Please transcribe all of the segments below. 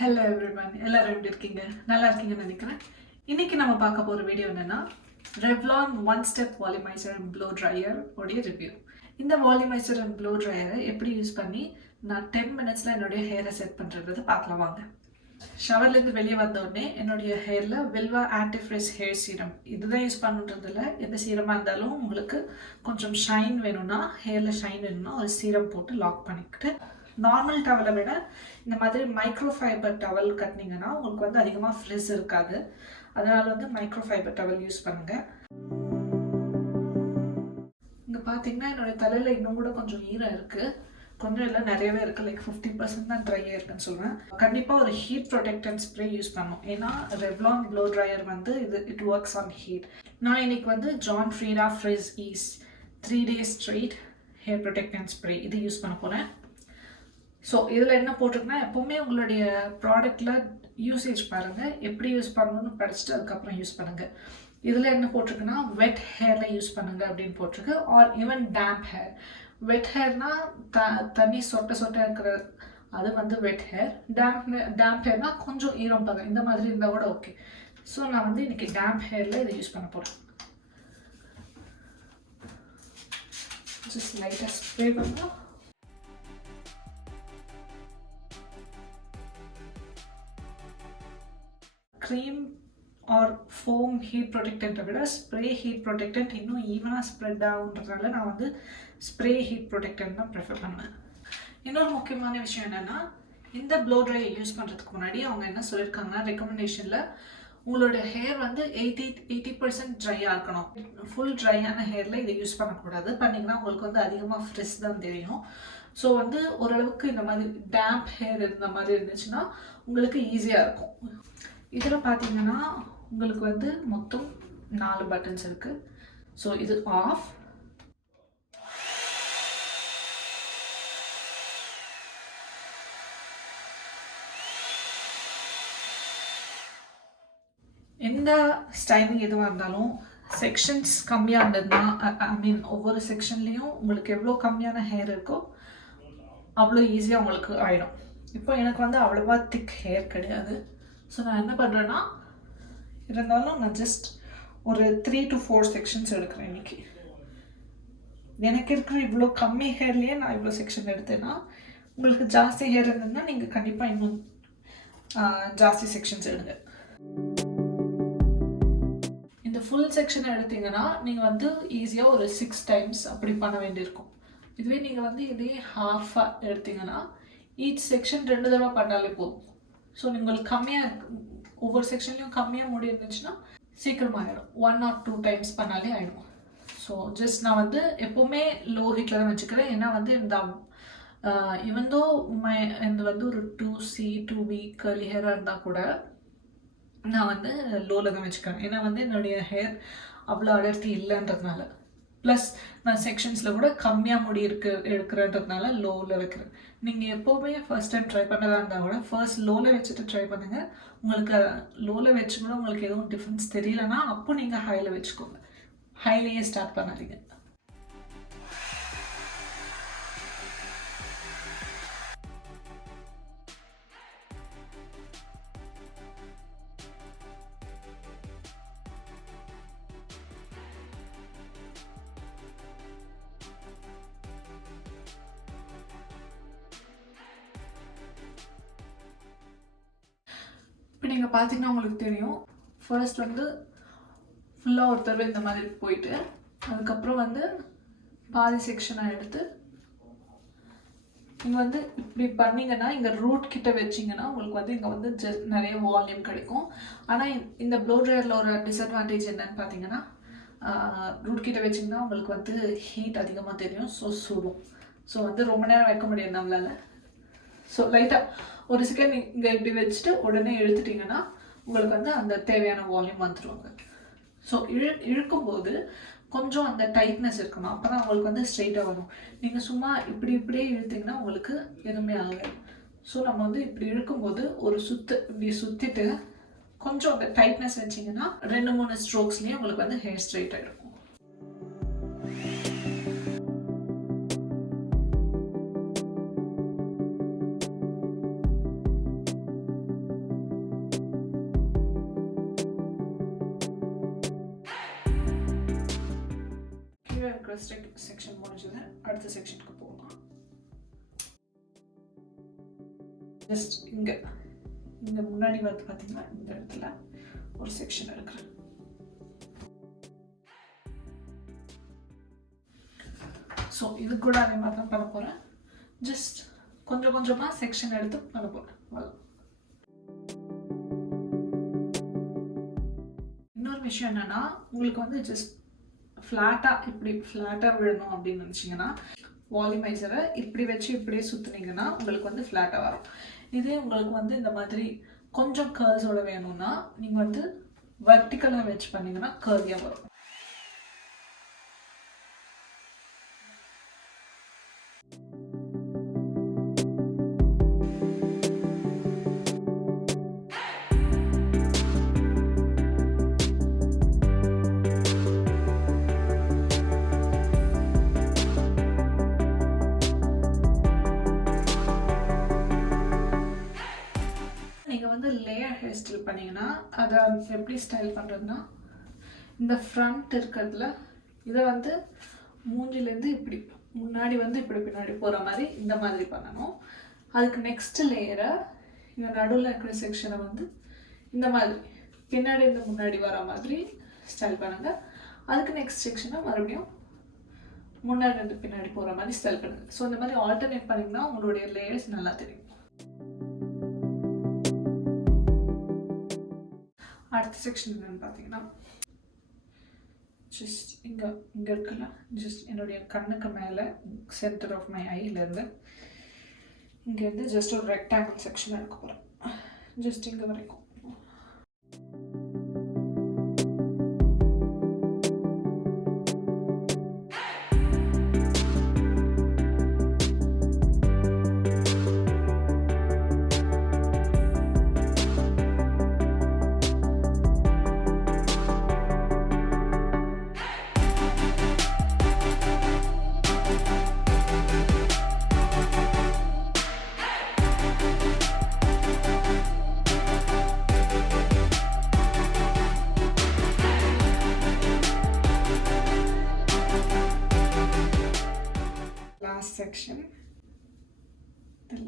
Hello everyone, எல்லாரும் எப்படி இருக்கீங்க? நல்லா இருக்கீங்கன்னு நினைக்கிறேன். இன்னைக்கு நம்ம பார்க்க போகிற வீடியோ என்னன்னா Revlon one step volumizer and blow dryer உடைய ரிவ்யூ. இந்த வால்யூமைசர் அண்ட் ப்ளோ ட்ரையரை எப்படி யூஸ் பண்ணி நான் 10 மினிட்ஸில் என்னுடைய ஹேரை செட் பண்ணுறது பார்க்கலாம் வாங்க. ஷவர்லேருந்து வெளியே வந்தோடனே என்னுடைய ஹேரில் வில்வா ஆன்டிஃப்ரெஷ் ஹேர் சீரம் இதுதான் யூஸ் பண்ணுறதில்ல. எந்த சீரமாக இருந்தாலும் உங்களுக்கு கொஞ்சம் ஷைன் வேணும்னா, ஹேரில் ஷைன் வேணும்னா ஒரு சீரம் போட்டு லாக் பண்ணிக்கிட்டு, நார்மல் டவலை விட இந்த மாதிரி மைக்ரோ ஃபைபர் டவல் கட்டினீங்கன்னா உங்களுக்கு வந்து அதிகமாக ஃப்ரிஸ் இருக்காது. அதனால் வந்து மைக்ரோ ஃபைபர் டவல் யூஸ் பண்ணுங்கள். இங்கே பார்த்தீங்கன்னா என்னுடைய தலையில் இன்னும் கூட கொஞ்சம் ஈரம் இருக்குது. கொஞ்சம் இல்லை, நிறையவே இருக்குது. லைக் 50% தான் ட்ரை இருக்குன்னு சொல்லுவேன். கண்டிப்பாக ஒரு ஹீட் ப்ரொடெக்டன்ட் ஸ்ப்ரே யூஸ் பண்ணணும். ஏன்னா ரெவ்லான் ப்ளோ ட்ரையர் வந்து இட் ஒர்க்ஸ் ஆன் ஹீட். நான் இன்னைக்கு வந்து John Frieda frizz ease 3 days straight hair protectant spray இது யூஸ் பண்ண போகிறேன். ஸோ இதில் என்ன போட்டிருக்குன்னா, எப்போவுமே உங்களுடைய ப்ராடக்டில் யூசேஜ் பாருங்கள், எப்படி யூஸ் பண்ணணும்னு படிச்சுட்டு அதுக்கப்புறம் யூஸ் பண்ணுங்கள். இதில் என்ன போட்டிருக்குன்னா, வெட் ஹேரில் யூஸ் பண்ணுங்கள் அப்படின்னு போட்டிருக்கு. Or even damp hair. Wet ஹேர்னால் தண்ணி சொட்ட இருக்கிற அது வந்து வெட் ஹேர். டேம்ப் ஹேர்னால் கொஞ்சம் ஈரம் பதம் இந்த மாதிரி இருந்தால் கூட ஓகே. ஸோ நான் வந்து இன்றைக்கி டேம்ப் ஹேரில் இதை யூஸ் பண்ண போகிறேன். ஜஸ்ட் லைட்டாக ஸ்ப்ரே பண்ணலாம். க்ரீம் ஆர் ஃபோம் ஹீட் ப்ரொடெக்டண்ட்டை விட ஸ்ப்ரே ஹீட் ப்ரொடெக்டன்ட் இன்னும் ஈவனாக ஸ்ப்ரெட் ஆகுன்றதுனால நான் வந்து ஸ்ப்ரே ஹீட் ப்ரொடெக்டன்ட் தான் ப்ரிஃபர் பண்ணுவேன். இன்னொரு முக்கியமான விஷயம் என்னென்னா, இந்த ப்ளோ ட்ரையை யூஸ் பண்ணுறதுக்கு முன்னாடி அவங்க என்ன சொல்லியிருக்காங்கன்னா, ரெக்கமெண்டேஷனில் உங்களோட ஹேர் வந்து 80% ட்ரையாக இருக்கணும். ஃபுல் ட்ரையான ஹேரில் இதை யூஸ் பண்ணக்கூடாது. பண்ணிங்கன்னா உங்களுக்கு வந்து அதிகமாக ஃப்ரெஷ் தான் தெரியும். ஸோ வந்து ஓரளவுக்கு இந்த மாதிரி டேம்ப் ஹேர் இருந்த மாதிரி இருந்துச்சுன்னா உங்களுக்கு ஈஸியாக இருக்கும். இதில் பார்த்தீங்கன்னா உங்களுக்கு வந்து மொத்தம் 4 பட்டன்ஸ் இருக்குது. ஸோ இது ஆஃப், எந்த ஸ்டைலிங் எதுவாக இருந்தாலும் செக்ஷன்ஸ் கம்மியாக இருந்ததுன்னா, ஒவ்வொரு செக்ஷன்லேயும் உங்களுக்கு எவ்வளோ கம்மியான ஹேர் இருக்கோ அவ்வளோ ஈஸியாக உங்களுக்கு ஆகிடும். இப்போ எனக்கு வந்து அவ்வளோவா திக் ஹேர் கிடையாது. ஸோ நான் என்ன பண்ணுறேன்னா, இருந்தாலும் நான் ஜஸ்ட் ஒரு 3 to 4 செக்ஷன்ஸ் எடுக்கிறேன் இன்றைக்கி. எனக்கு இருக்கிற இவ்வளோ கம்மி ஹேர்லேயே நான் இவ்வளோ செக்ஷன் எடுத்தேன்னா, உங்களுக்கு ஜாஸ்தி ஹேர் இருந்ததுன்னா நீங்கள் கண்டிப்பாக இன்னும் ஜாஸ்தி செக்ஷன்ஸ் எடுங்க. இந்த ஃபுல் செக்ஷன் எடுத்தீங்கன்னா நீங்கள் வந்து ஈஸியாக ஒரு 6 times அப்படி பண்ண வேண்டியிருக்கும். இதுவே நீங்கள் வந்து இதே ஹாஃபாக எடுத்தீங்கன்னா ஈச் செக்ஷன் 2 தடவை பண்ணாலே போதும். ஸோ உங்களுக்கு கம்மியாக ஒவ்வொரு செக்ஷன்லையும் கம்மியாக முடி இருந்துச்சுன்னா சீக்கிரமாக ஆகிடும். 1 or 2 times பண்ணாலே ஆகிடும். ஸோ ஜஸ்ட் நான் வந்து எப்போவுமே லோ ஹீட்டில் தான் வச்சுக்கிறேன். ஏன்னா வந்து இந்த இவந்தோ இந்த வந்து ஒரு 2B கர்லி ஹேராக இருந்தால் கூட நான் வந்து லோவில் தான் வச்சுக்கிறேன். ஏன்னா வந்து என்னுடைய ஹேர் அவ்வளோ அடர்த்தி இல்லைன்றதுனால, ப்ளஸ் நான் செக்ஷன்ஸில் கூட கம்மியாக முடி எடுக்கிறன்றதுனால லோவில் வைக்கிறேன். நீங்கள் எப்போவுமே ஃபர்ஸ்ட் டைம் ட்ரை பண்ணதாக இருந்தால் கூட ஃபர்ஸ்ட் லோவில் வச்சுட்டு ட்ரை பண்ணுங்கள். உங்களுக்கு லோவில் வச்சு கூட உங்களுக்கு எதுவும் டிஃப்ரென்ஸ் தெரியலன்னா அப்போ நீங்கள் ஹையில் வச்சுக்கோங்க. ஹைலேயே ஸ்டார்ட் பண்ணாதீங்க. இப்போ நீங்கள் பார்த்தீங்கன்னா உங்களுக்கு தெரியும், ஃபர்ஸ்ட் வந்து ஃபுல்லாக ஒரு தடவை இந்த மாதிரி போயிட்டு அதுக்கப்புறம் வந்து பாதி செக்ஷனாக எடுத்து நீங்கள் வந்து இப்படி பண்ணிங்கன்னா இங்கே ரூட் கிட்ட வச்சிங்கன்னா உங்களுக்கு வந்து இங்கே வந்து நிறைய வால்யூம் கிடைக்கும். ஆனால் இந்த ப்ளோ ட்ரையரில் ஒரு டிஸ்அட்வான்டேஜ் என்னன்னு பார்த்தீங்கன்னா, ரூட் கிட்ட வச்சிங்கன்னா உங்களுக்கு வந்து ஹீட் அதிகமாக தெரியும். ஸோ சுடும். ஸோ வந்து ரொம்ப நேரம் வைக்க முடியாது நம்மளால். ஸோ லைட்டாக ஒரு செகண்ட் இங்கே இப்படி வச்சுட்டு உடனே இழுத்துட்டிங்கன்னா உங்களுக்கு வந்து அந்த தேவையான வால்யூம் வந்துடுவாங்க. ஸோ இழுக்கும்போது கொஞ்சம் அந்த டைட்னஸ் இருக்கணும். அப்போ தான் உங்களுக்கு வந்து ஸ்ட்ரெயிட்டாக வரும். நீங்கள் சும்மா இப்படியே இழுத்திங்கன்னா உங்களுக்கு எதுவுமே ஆகாது. ஸோ நம்ம வந்து இப்படி இழுக்கும்போது ஒரு இப்படி சுற்றிட்டு கொஞ்சம் அந்த டைட்னஸ் வச்சிங்கன்னா 2-3 ஸ்ட்ரோக்ஸ்லேயே உங்களுக்கு வந்து ஹேர் ஸ்ட்ரெயிட் ஆகிடும். இருக்கிற செக்ஷன் முடிஞ்சது. அடுத்த செக்ஷனுக்கு போகலாம். ஜஸ்ட் இங்கே முன்னாடி வந்து பார்த்தீங்கன்னா இந்த இடத்துல ஒரு செக்ஷன் எடுக்கிறேன். ஸோ இது கூட அதே மாதிரி தான் பண்ண போகிறேன். ஜஸ்ட் கொஞ்சம் கொஞ்சமாக செக்ஷன் எடுத்து பண்ண போகிறேன். இன்னொரு விஷயம் என்னென்னா, உங்களுக்கு வந்து ஜஸ்ட் ஃப்ளாட்டாக விழணும் அப்படின்னு நினச்சிங்கன்னா வால்யூமைசரை இப்படி வச்சு இப்படியே சுற்றுனீங்கன்னா உங்களுக்கு வந்து ஃப்ளாட்டாக வரும். இதே உங்களுக்கு வந்து இந்த மாதிரி கொஞ்சம் கர்ல்ஸோட வேணும்னா நீங்கள் வந்து வெர்டிக்கலாக வச்சு பண்ணிங்கன்னா கர்லியாக வரும். லேயர் ஹேர் ஸ்டைல் பண்ணிங்கன்னா அதை எப்படி ஸ்டைல் பண்ணுறதுன்னா, இந்த ஃப்ரண்ட் இருக்கிறதுல இதை வந்து மூஞ்சிலேருந்து இப்படி முன்னாடி வந்து இப்படி பின்னாடி போகிற மாதிரி இந்த மாதிரி பண்ணணும். அதுக்கு நெக்ஸ்ட் லேயரை இந்த நடுவில் இருக்கிற செக்ஷனை வந்து இந்த மாதிரி பின்னாடி இருந்து முன்னாடி வர மாதிரி ஸ்டைல் பண்ணுங்கள். அதுக்கு நெக்ஸ்ட் செக்ஷனை மறுபடியும் முன்னாடி இருந்து பின்னாடி போகிற மாதிரி ஸ்டைல் பண்ணுங்கள். ஸோ இந்த மாதிரி ஆல்டர்னேட் பண்ணிங்கன்னா உங்களுடைய லேயர்ஸ் நல்லா தெரியும். அடுத்த செக்ஷன் என்னென்னு பார்த்தீங்கன்னா, ஜஸ்ட் இங்கே இருக்குல்ல, ஜஸ்ட் என்னுடைய கண்ணுக்கு மேலே சென்டர் ஆஃப் மை ஐலேருந்து இங்கேருந்து ஜஸ்ட் ஒரு ரெக்டாங்கிள் செக்ஷனாக இருக்க போகிறேன். ஜஸ்ட் இங்கே வரைக்கும்.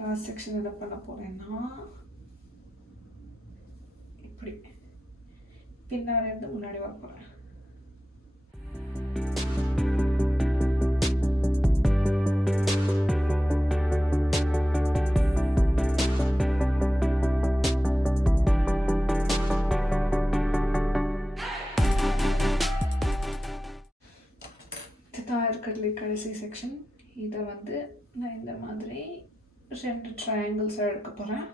லாஸ்ட் செக்ஷன் என்ன பண்ண போகிறேன்னா, இப்படி பின்னாடி இருந்து முன்னாடி வர போகிறேன். இதுதான் இருக்கிறதுல கடைசி செக்ஷன். இதை வந்து நான் இந்த மாதிரி 2 ட்ரையாங்கிள்ஸ் எடுக்க போகிறேன்.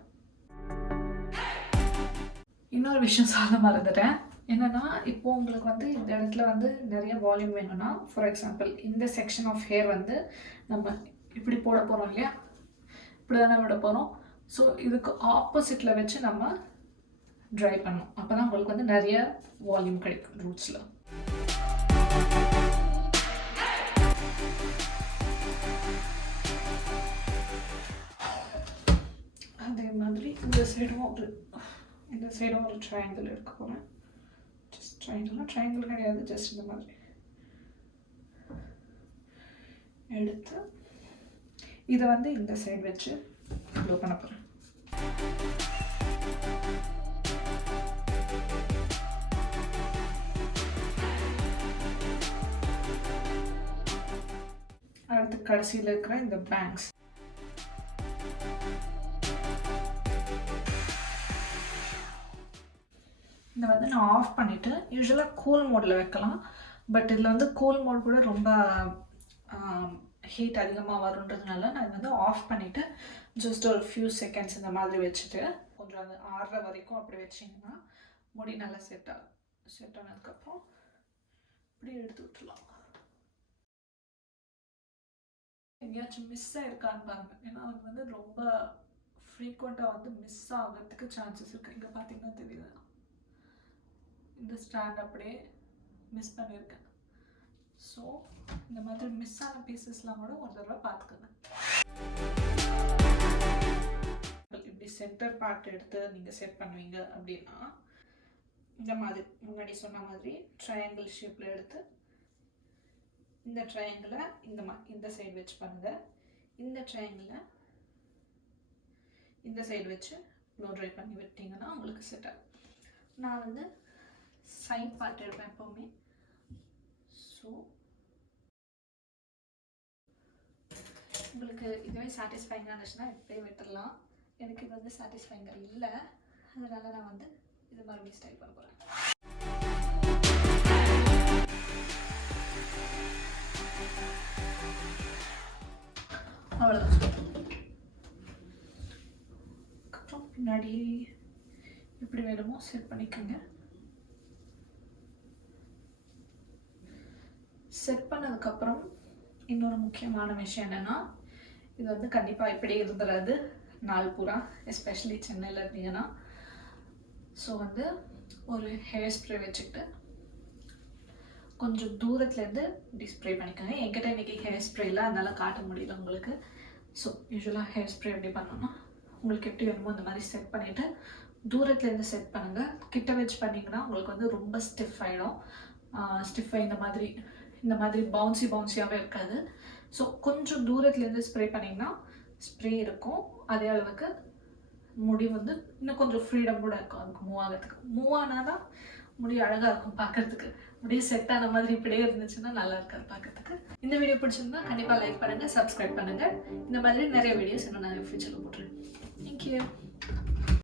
இன்னொரு விஷயம் சொல்ல மறந்துட்டேன். என்னென்னா, இப்போ உங்களுக்கு வந்து இந்த இடத்துல வந்து நிறைய வால்யூம் வேணும்னா, ஃபார் எக்ஸாம்பிள் இந்த செக்ஷன் ஆஃப் ஹேர் வந்து நம்ம இப்படி போட போகிறோம் இல்லையா, இப்படி தானே விட போகிறோம். ஸோ இதுக்கு ஆப்போசிட்டில் வச்சு நம்ம ட்ரை பண்ணணும். அப்போ தான் உங்களுக்கு வந்து நிறைய வால்யூம் கிடைக்கும் ரூட்ஸில். அதே மாதிரி இந்த சைடும் ஒரு ட்ரையாங்கிள் எடுக்க போகிறேன். ஜஸ்ட் ட்ரையாங்கிள் கிடையாது, ஜஸ்ட் இந்த மாதிரி எடுத்து இதை வந்து இந்த சைடு வச்சு க்ளோ பண்ண போகிறேன். அடுத்து கடைசியில் இருக்கிற இந்த பேங்க்ஸ் இதை வந்து நான் ஆஃப் பண்ணிவிட்டு, யூஸ்வலாக கூல் மோடில் வைக்கலாம். பட் இதில் வந்து கூல் மோட் கூட ரொம்ப ஹீட் அதிகமாக வருன்றதுனால நான் வந்து ஆஃப் பண்ணிவிட்டு ஜஸ்ட் ஒரு ஃபியூ செகண்ட்ஸ் இந்த மாதிரி வச்சுட்டு கொஞ்சம் அது ஆறுற வரைக்கும் அப்படி வச்சிங்கன்னா முடி நல்லா செட் ஆனதுக்கப்புறம் இப்படி எடுத்து விட்டுலாம். எங்கேயாச்சும் மிஸ் ஆகிருக்கான்னு பாருங்க. ஏன்னா அது வந்து ரொம்ப ஃப்ரீக்வெண்ட்டாக வந்து மிஸ் ஆகிறதுக்கு சான்சஸ் இருக்குது. இங்கே பார்த்தீங்கன்னா தெரியுது, இந்த ஸ்டாண்ட் அப்படியே மிஸ் பண்ணியிருக்கேன். ஸோ இந்த மாதிரி மிஸ் ஆன பீசஸ்லாம் கூட ஒரு தடவை பார்த்துக்கோங்க. இப்படி சென்டர் பார்ட் எடுத்து நீங்கள் செட் பண்ணுவீங்க அப்படின்னா இந்த மாதிரி முன்னாடி சொன்ன மாதிரி ட்ரையாங்கிள் ஷேப்பில் எடுத்து இந்த ட்ரையாங்கிளை இந்த சைடு வச்சு பண்ணுங்கள். இந்த ட்ரையாங்கிளை இந்த சைடு வச்சு ப்ளோ ட்ரை பண்ணி விட்டிங்கன்னா உங்களுக்கு செட் ஆகும். நான் வந்து சைட் பார்ட் எடுப்பேன் எப்போவுமே. ஸோ உங்களுக்கு இதுவே சாட்டிஸ்ஃபைங்காக இருந்துச்சுன்னா இப்படியே விட்டுடலாம். எனக்கு இது வந்து சாட்டிஸ்ஃபைங்காக இல்லை, அதனால் நான் வந்து இது மறுபடியும் ஸ்டைல் பண்ண போகிறேன். அவ்வளோதான். அப்புறம் பின்னாடி எப்படி வேணுமோ செட் பண்ணிக்கோங்க. செட் பண்ணதுக்கப்புறம் இன்னொரு முக்கியமான விஷயம் என்னென்னா, இது வந்து கண்டிப்பாக இப்படியே இருந்துடாது நாள் பூரா, எஸ்பெஷலி சென்னையில் இருந்தீங்கன்னா. ஸோ வந்து ஒரு ஹேர் ஸ்ப்ரே வச்சுக்கிட்டு கொஞ்சம் தூரத்துலேருந்து இப்படி ஸ்ப்ரே பண்ணிக்கோங்க. என்கிட்ட இன்றைக்கி ஹேர் ஸ்ப்ரேயில் அதனால் காட்ட முடியல உங்களுக்கு. ஸோ யூஸ்வலாக ஹேர் ஸ்ப்ரே எப்படி பண்ணணும்னா, உங்களுக்கு எப்படி வேணுமோ அந்த மாதிரி செட் பண்ணிவிட்டு தூரத்துலேருந்து செட் பண்ணுங்கள். கிட்ட வச்சு பண்ணிங்கன்னா உங்களுக்கு வந்து ரொம்ப ஸ்டிஃப் ஆகிடும். ஸ்டிஃபாக இந்த மாதிரி பவுன்சியாகவே இருக்காது. ஸோ கொஞ்சம் தூரத்துலேருந்து ஸ்ப்ரே பண்ணிங்கன்னா ஸ்ப்ரே இருக்கும், அதே அளவுக்கு முடி வந்து இன்னும் கொஞ்சம் ஃப்ரீடம் கூட இருக்கும். அதுக்கு மூவ் ஆனால் தான் முடி அழகாக இருக்கும் பார்க்குறதுக்கு. முடிய செட் ஆன மாதிரி இப்படியே இருந்துச்சுன்னா நல்லா இருக்காது பார்க்குறதுக்கு. இந்த வீடியோ பிடிச்சிருந்தா கண்டிப்பாக லைக் பண்ணுங்கள், சப்ஸ்கிரைப் பண்ணுங்கள். இந்த மாதிரி நிறைய வீடியோஸ் இன்னும் நிறைய ஃபியூச்சரில் போட்டுருவேன். தேங்க்யூ.